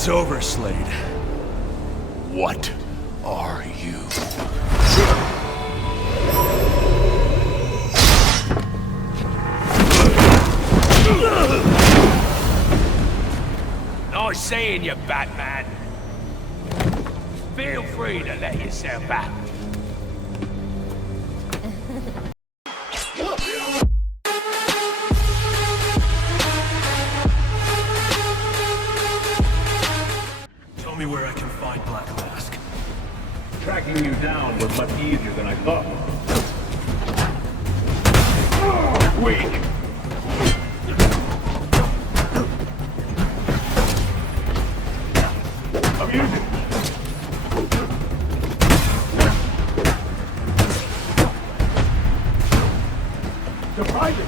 It's over, Slade. What are you? Nice seeing you, Batman. Feel free to let yourself out. Tell me where I can find Black Mask. Tracking you down was much easier than I thought. Weak! Amusing! Surprising!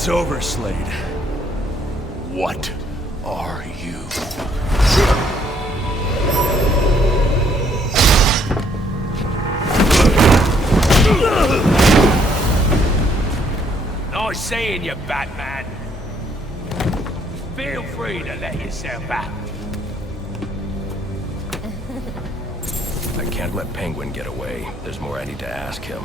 It's over, Slade. What are you? Nice seeing you, Batman. Feel free to let yourself out. I can't let Penguin get away. There's more I need to ask him.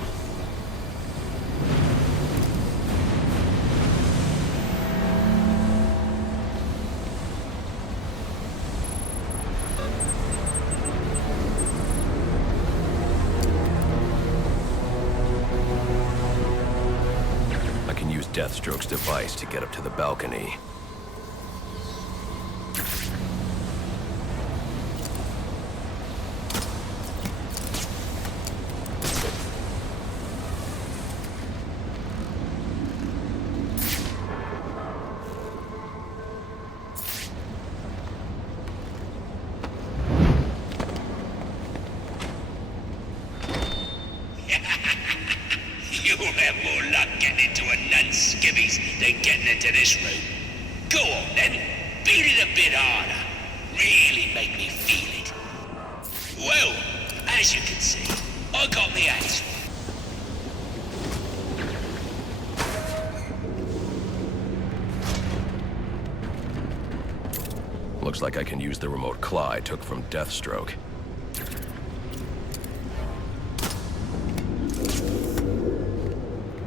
I can use Deathstroke's device to get up to the balcony. You'll have more luck getting into a nun's skivvies than getting into this room. Go on then, beat it a bit harder. Really make me feel it. Well, as you can see, I got me hands full. Looks like I can use the remote claw I took from Deathstroke.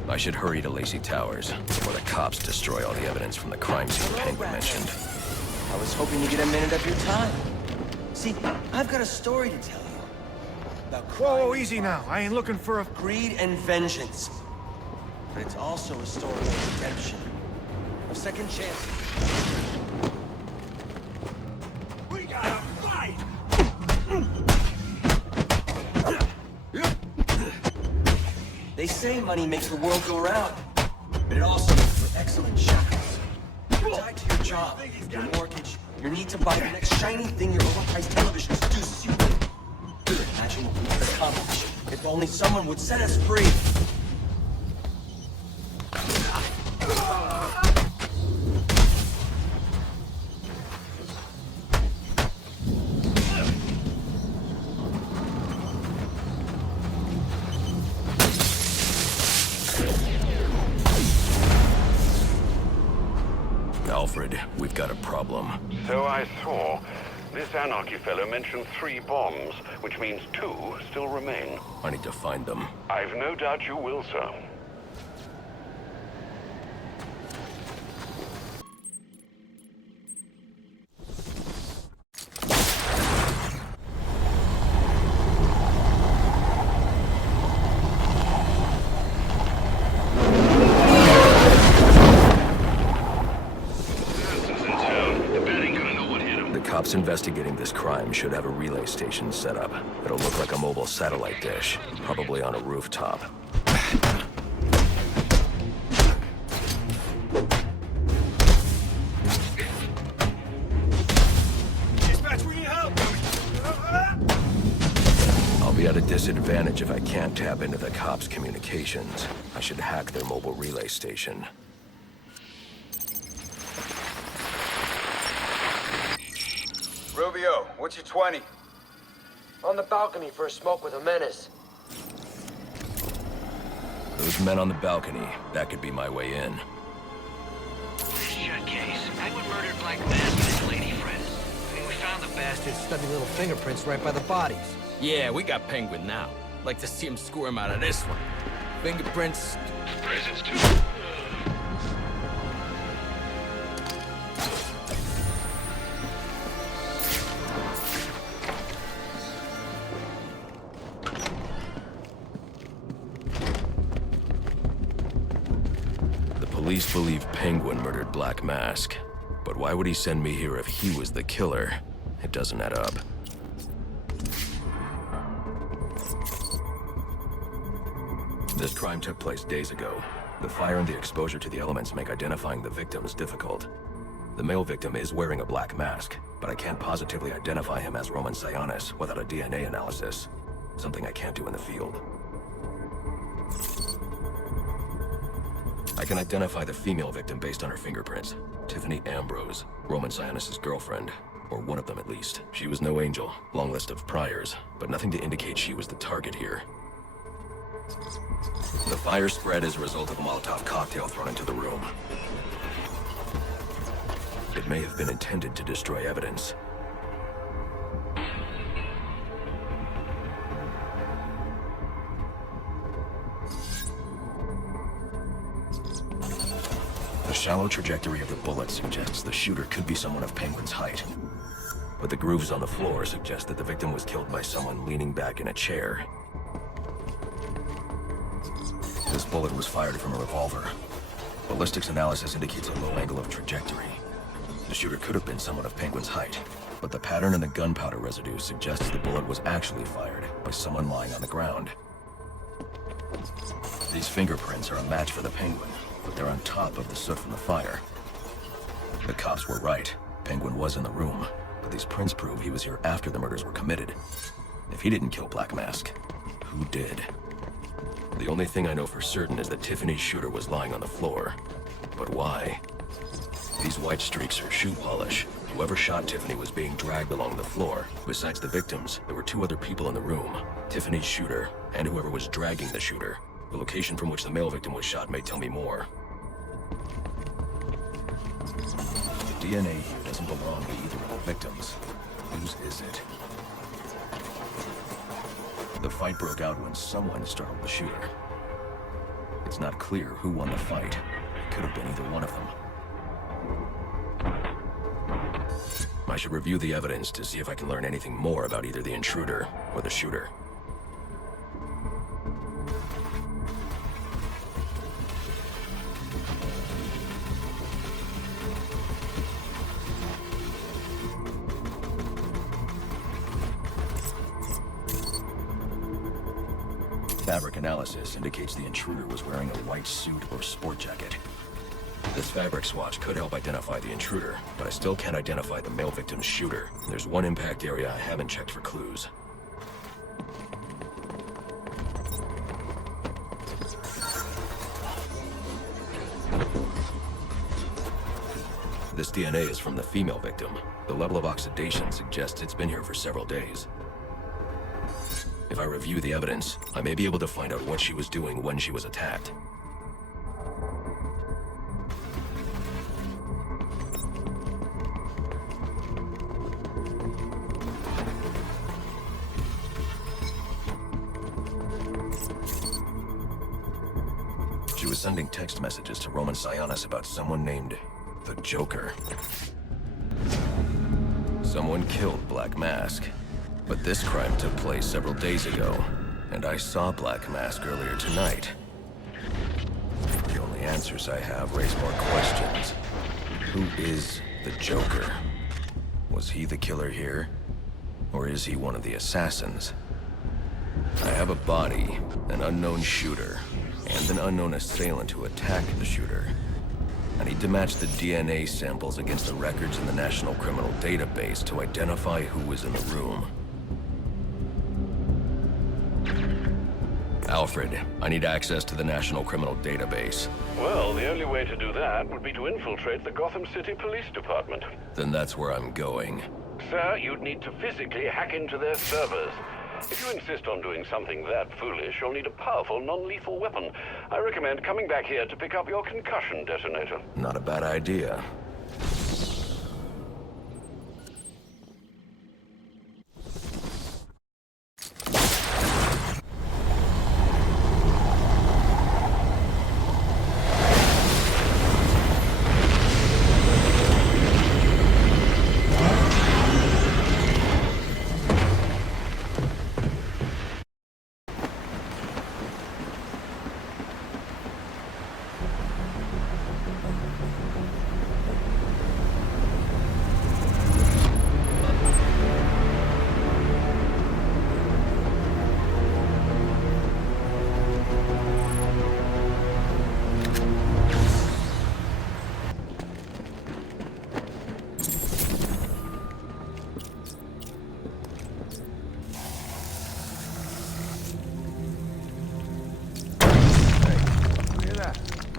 I should hurry to Lacey Towers before the cops destroy all the evidence from the crime scene Penguin mentioned. I was hoping to get a minute of your time. See, I've got a story to tell you. About Whoa, easy now. I ain't looking for a... greed and vengeance. But it's also a story of redemption. Of second chances. We gotta fight! They say money makes the world go round, but it also makes for excellent shackles. You're tied to your job, your mortgage, your need to buy the next shiny thing your overpriced television seduces you with. Imagine what we could accomplish if only someone would set us free. Alfred, we've got a problem. So I saw. This Anarchy fellow mentioned 3 bombs, which means 2 still remain. I need to find them. I've no doubt you will, sir. Cops investigating this crime should have a relay station set up. It'll look like a mobile satellite dish, probably on a rooftop. Dispatch, we need help! I'll be at a disadvantage if I can't tap into the cops' communications. I should hack their mobile relay station. Rubio, what's your 20? On the balcony for a smoke with a menace. Those men on the balcony, that could be my way in. Shut case. Penguin murdered Black Mask and his lady friend. We found the bastard's stubby little fingerprints right by the bodies. Yeah, we got Penguin now. Like to see him squirm out of this one. Fingerprints. Presents too. Police believe Penguin murdered Black Mask. But why would he send me here if he was the killer? It doesn't add up. This crime took place days ago. The fire and the exposure to the elements make identifying the victims difficult. The male victim is wearing a black mask, but I can't positively identify him as Roman Sionis without a DNA analysis. Something I can't do in the field. I can identify the female victim based on her fingerprints. Tiffany Ambrose, Roman Sionis' girlfriend. Or one of them at least. She was no angel, long list of priors, but nothing to indicate she was the target here. The fire spread as a result of a Molotov cocktail thrown into the room. It may have been intended to destroy evidence. The shallow trajectory of the bullet suggests the shooter could be someone of Penguin's height. But the grooves on the floor suggest that the victim was killed by someone leaning back in a chair. This bullet was fired from a revolver. Ballistics analysis indicates a low angle of trajectory. The shooter could have been someone of Penguin's height, but the pattern in the gunpowder residue suggests the bullet was actually fired by someone lying on the ground. These fingerprints are a match for the Penguin, but they're on top of the soot from the fire. The cops were right. Penguin was in the room, but these prints prove he was here after the murders were committed. If he didn't kill Black Mask, who did? The only thing I know for certain is that Tiffany's shooter was lying on the floor. But why? These white streaks are shoe polish. Whoever shot Tiffany was being dragged along the floor. Besides the victims, there were 2 other people in the room. Tiffany's shooter, and whoever was dragging the shooter. The location from which the male victim was shot may tell me more. DNA here doesn't belong to either of the victims. Whose is it? The fight broke out when someone startled the shooter. It's not clear who won the fight. It could have been either one of them. I should review the evidence to see if I can learn anything more about either the intruder or the shooter. Fabric analysis indicates the intruder was wearing a white suit or sport jacket. This fabric swatch could help identify the intruder, but I still can't identify the male victim's shooter. There's one impact area I haven't checked for clues. This DNA is from the female victim. The level of oxidation suggests it's been here for several days. If I review the evidence, I may be able to find out what she was doing when she was attacked. She was sending text messages to Roman Sionis about someone named the Joker. Someone killed Black Mask. But this crime took place several days ago, and I saw Black Mask earlier tonight. The only answers I have raise more questions. Who is the Joker? Was he the killer here? Or is he one of the assassins? I have a body, an unknown shooter, and an unknown assailant who attacked the shooter. I need to match the DNA samples against the records in the National Criminal Database to identify who was in the room. Alfred, I need access to the National Criminal Database. Well, the only way to do that would be to infiltrate the Gotham City Police Department. Then that's where I'm going. Sir, you'd need to physically hack into their servers. If you insist on doing something that foolish, you'll need a powerful, non-lethal weapon. I recommend coming back here to pick up your concussion detonator. Not a bad idea.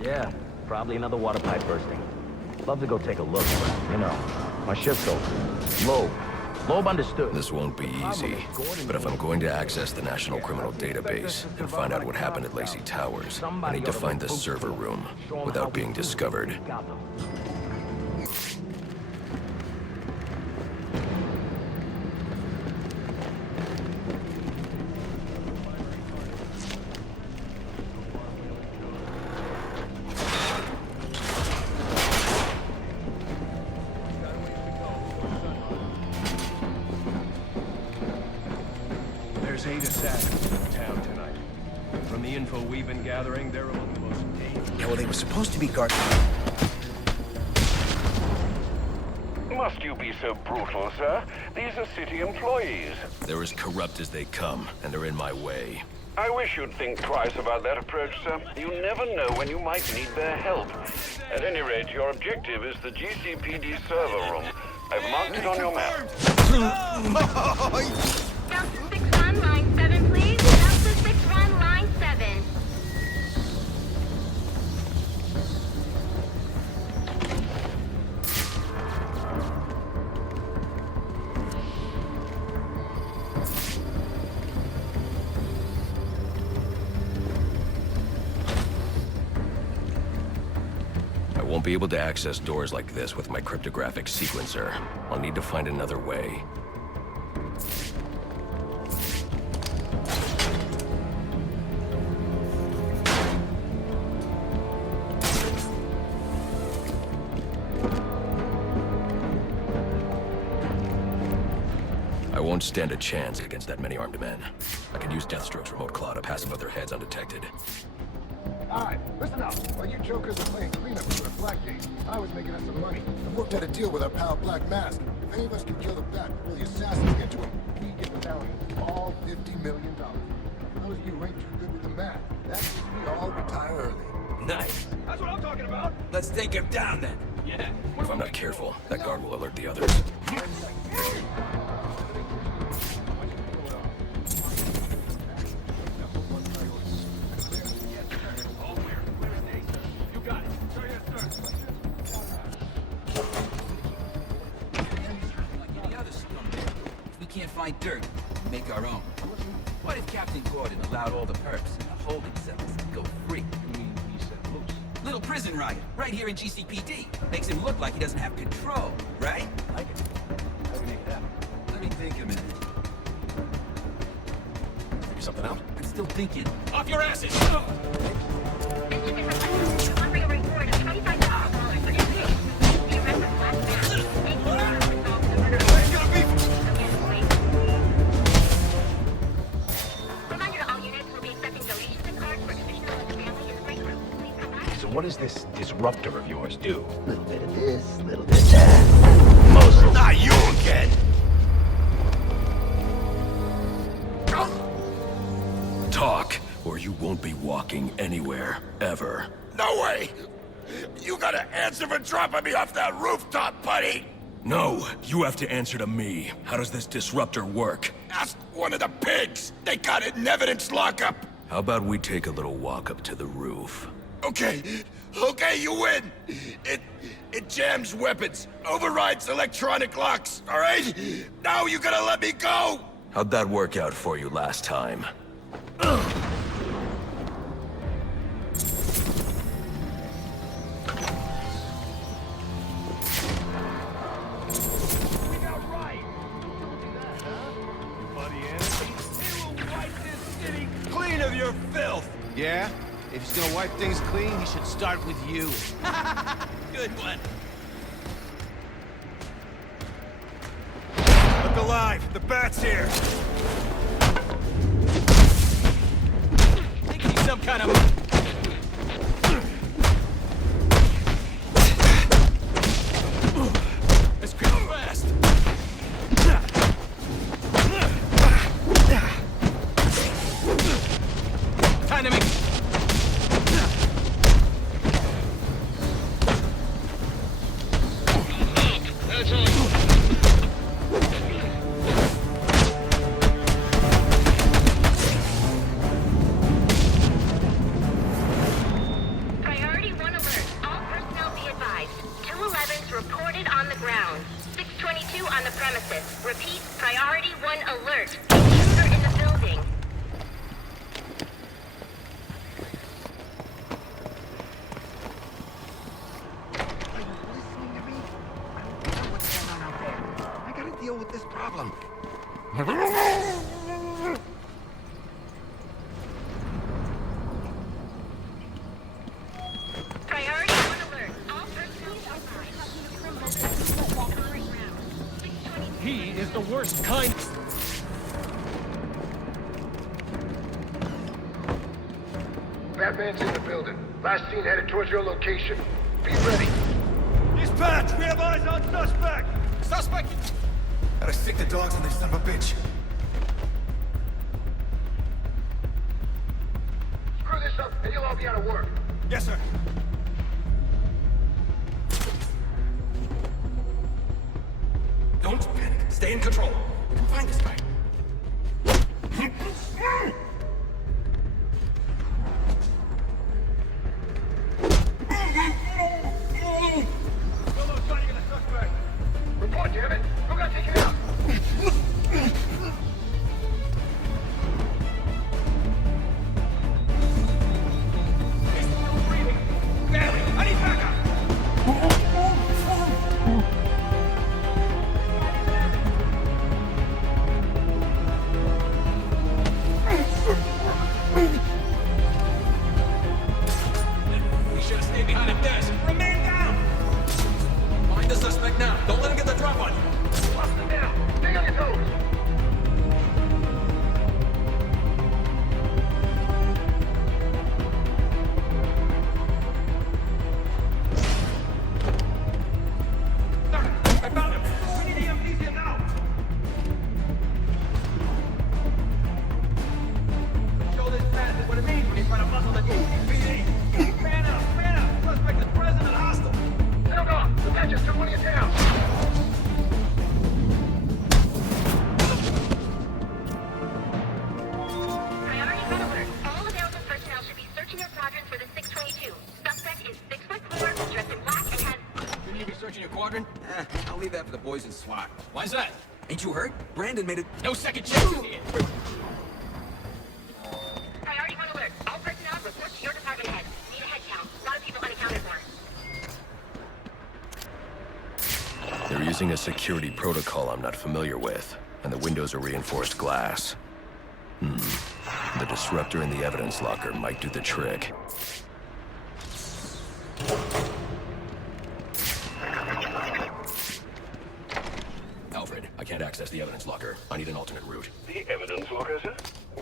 Yeah, probably another water pipe bursting. Love to go take a look, but, you know, my shift's over. Loeb understood. This won't be easy, but if I'm going to access the National Criminal Database and find out what happened at Lacey Towers, I need to find the server room without being discovered. There's 8 assassins in town tonight. From the info we've been gathering, they're among the most dangerous. Yeah, well, they were supposed to be guarded. Must you be so brutal, sir? These are city employees. They're as corrupt as they come, and they're in my way. I wish you'd think twice about that approach, sir. You never know when you might need their help. At any rate, your objective is the GCPD server room. I've marked it on your map. Delta 6 run line 7, please. Delta 6 run line 7. I won't won't be able to access doors like this with my cryptographic sequencer. I'll need to find another way. I won't stand a chance against that many armed men. I can use Deathstroke's remote claw to pass above their heads undetected. Alright, listen up. While you jokers are playing cleanup for the Blackgate, I was making us some money and worked out a deal with our pal Black Mask. If any of us can kill the Bat before the assassins get to him, we get the bounty. All $50 million. For those of you who ain't too good with the math, that means we all retire early. Nice. That's what I'm talking about. Let's take him down then. Yeah. If I'm not careful, that guard will alert the others. Find dirt and make our own. What if Captain Gordon allowed all the perps in the holding cells to go free? You mean he said loose? Little prison riot, right here in GCPD. Makes him look like he doesn't have control, right? Like it. How do we make it happen? Let me think a minute. Figure something out? I'm still thinking. Off your asses! What does this disruptor of yours do? Little bit of this, little bit of that. Mostly. Not you again! Talk, or you won't be walking anywhere, ever. No way! You gotta answer for dropping me off that rooftop, buddy! No, you have to answer to me. How does this disruptor work? Ask one of the pigs! They got it in evidence lockup! How about we take a little walk up to the roof? Okay, you win! It jams weapons, overrides electronic locks, alright? Now you gotta let me go! How'd that work out for you last time? Clean of your filth. Yeah? If he's gonna wipe things clean, he should start with you. Good one. Look alive. The Bat's here. Think he's some kind of... Let's creep fast. Time to make... Priority 1 alert. All personnel be advised. 211's reported on the ground. 622 on the premises. Repeat, priority 1 alert. Intruder in the building. Are you listening to me? I don't know what's going on out there. I gotta deal with this problem. Priority 1 alert. All personnel be advised. On the ground. 622. He is the worst kind... Batman's in the building. Last seen headed towards your location. Be ready. Dispatch. We have eyes on suspect. Suspect! Gotta stick the dogs on this son of a bitch. Screw this up, and you'll all be out of work. Yes, sir. Don't panic. Stay in control. We can find this guy. Solo sighting of the suspect. Report, damn it! Who got taken out? He's still breathing. Barely. I need backup. trying to muzzle the PD. Man up, man up. Suspect is present and hostile. Sound off. The badge is totally down. Priority red alert. All available personnel should be searching their quadrants for the 622. Suspect is 6'4", dressed in black, and has... Shouldn't you be searching your quadrant? I'll leave that for the boys in SWAT. Why's that? Ain't you hurt? Brandon made it... No second chances here. Priority 1 alert. All personnel report to your department head. Need a head count. A lot of people unaccounted for. They're using a security protocol I'm not familiar with, and the windows are reinforced glass. The disruptor in the evidence locker might do the trick. Alfred, I can't access the evidence locker. I need an alternate route. The evidence locker, sir?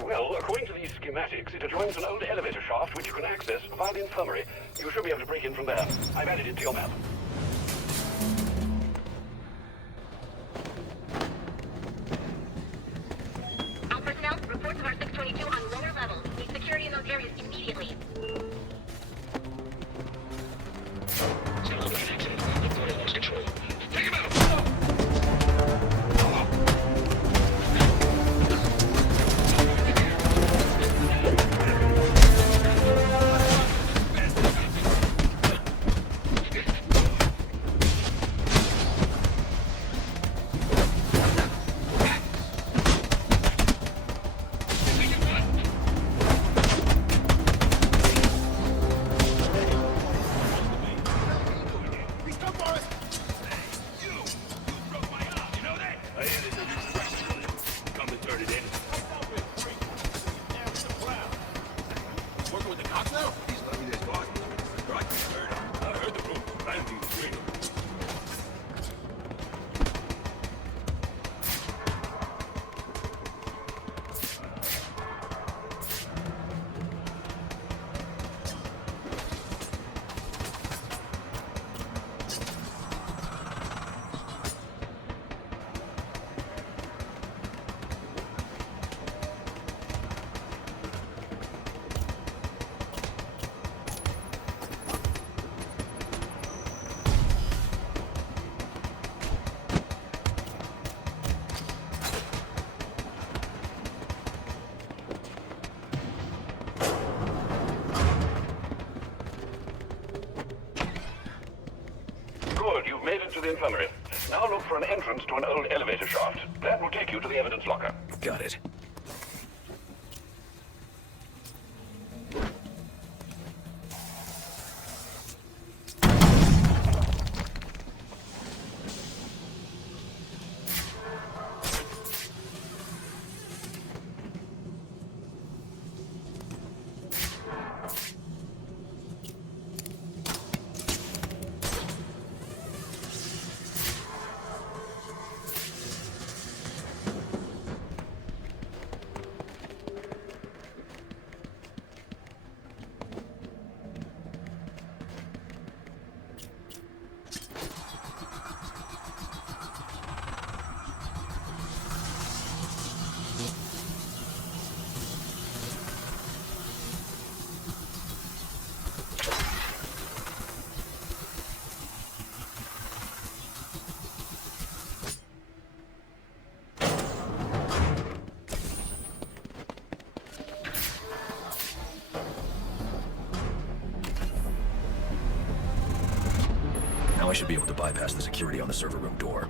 Well, according to these schematics, it adjoins an old elevator shaft which you can access via the infirmary. You should be able to break in from there. I've added it to your map. All personnel, reports of our 622 on lower levels. Need security in those areas immediately. Take him out! Made it to the infirmary. Now look for an entrance to an old elevator shaft. That will take you to the evidence locker. Got it. Now I should be able to bypass the security on the server room door.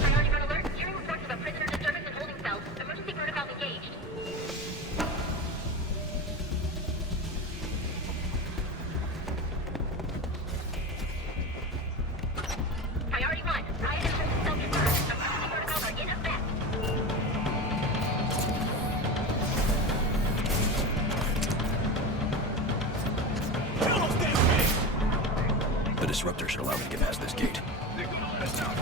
Priority 1 alert. Hearing reports of a prisoner disturbance in holding cells. Emergency protocols engaged. Priority 1. Riot entrance to cell confirmed. Emergency protocols are in effect. The disruptor should allow me to get past this gate. They're gonna let us out.